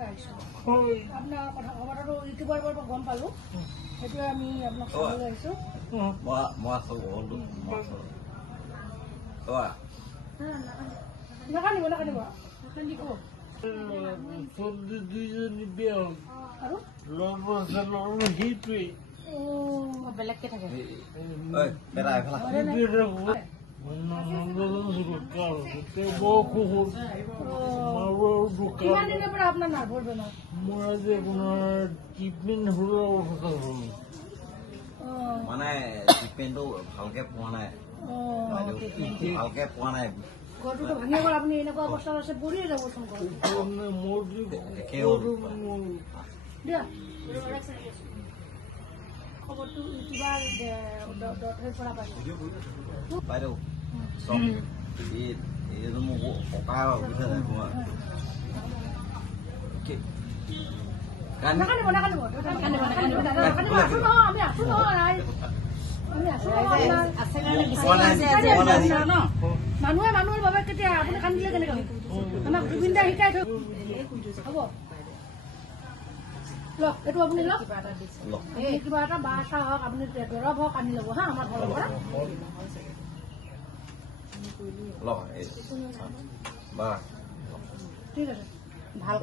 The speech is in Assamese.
পৰা আহিছোঁ আপোনাৰ কথাটো ইউটিউবৰ পৰা গম পালোঁ সেইটোৱে আমি আপোনাক চাবলৈ আহিছোঁ নাকান্দিব নাকান্দিব নাকান্দিব আৰু বেলেগকে থাকে কিমান দিনৰ পৰা আপোনাৰ নাৰ্ভৰ বেমাৰ মোৰ আজি আপোনাৰ ট্ৰিটমেণ্ট মানে ট্ৰিটমেণ্টটো ভালকে পোৱা নাই ঘৰটোতো ভাঙিব গ'ল আপুনি এনেকুৱা অৱস্থাত আছে পৰিয়ে যাবচোন দিয়া খবৰটো ইউটিউবাৰ ডটৰ পৰা পাইছোঁ বাইদেউ চব এইটো মোক ককাৰ অসুবিধা নাই নাকান্দিব নাকান্দিব আমি আছো নহয় মানুহে মানুহৰ বাবে কেতিয়া আপুনি কান্দিলে কেনেকৈ আমাক জুবিন দাই শিকাই থৈ হ'ব লওক এইটো আপুনি লওক কিবা এটা বাৰ্তা হওক আপুনি দৰৱ হওক আনি ল'ব হা আমাৰ ঘৰৰ পৰা ঠিক আছে ভাল